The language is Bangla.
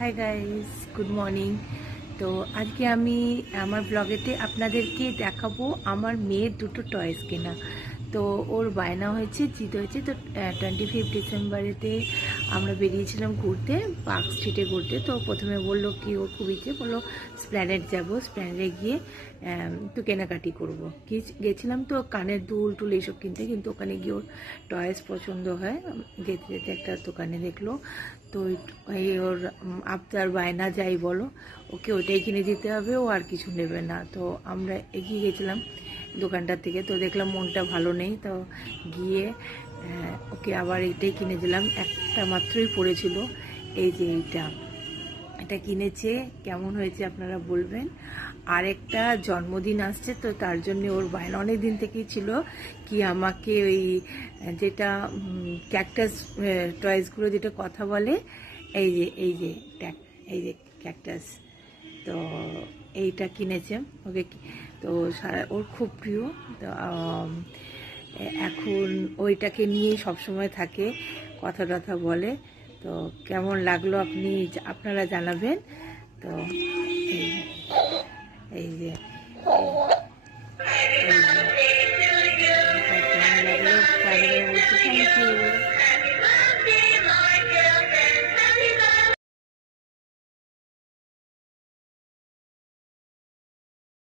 Hi guys, good morning. তো আজকে আমি আমার ব্লগেতে আপনাদেরকে দেখাবো আমার মেয়ের দুটো টয়েস কেনা। তো ওর বায়না হয়েছে, জিদ হয়েছে। তো 25 ডিসেম্বরেতে আমরা বেরিয়েছিলাম ঘুরতে, পার্ক স্ট্রিটে ঘুরতে। তো প্রথমে বললো কি, ওর খুব ইচ্ছে, বললো স্প্ল্যানেড যাবো, স্প্ল্যানেডে গিয়ে একটু কেনাকাটি করবো। গেছিলাম তো কানের দুল টুল এইসব কিনতে, কিন্তু ওখানে গিয়ে ওর টয়েস পছন্দ হয়। যেতে যেতে একটা দোকানে দেখলো, তো এই ওর আবদার বায়না যাই বলো, ওকে ওইটাই কিনে দিতে হবে, ও আর কিছু নেবে না। তো আমরা এগিয়ে গেছিলাম দোকানটার থেকে। তো দেখলাম মনটা ভালো নেই, তো গিয়ে ওকে আবার এইটাই কিনে দিলাম। একটা মাত্রই পড়েছিল, এই যে এটা কিনেছে। কেমন হয়েছে আপনারা বলবেন। আর একটা জন্মদিন আসছে, তো তার জন্য ওর বায়না অনেক দিন থেকেই ছিল কি আমাকে ওই যেটা ক্যাকটাস টয়েসগুলো যেটা কথা বলে, এই যে এই যে ক্যাকটাস, তো এইটা কিনেছে ওকে। তো ওর খুব প্রিয়। তো এখন ওইটাকে নিয়েই সবসময় থাকে, কথা টথা বলে। তো কেমন লাগলো আপনারা জানাবেন। তো এই এই যে কেমন লাগলো, বলছি থ্যাংক ইউ।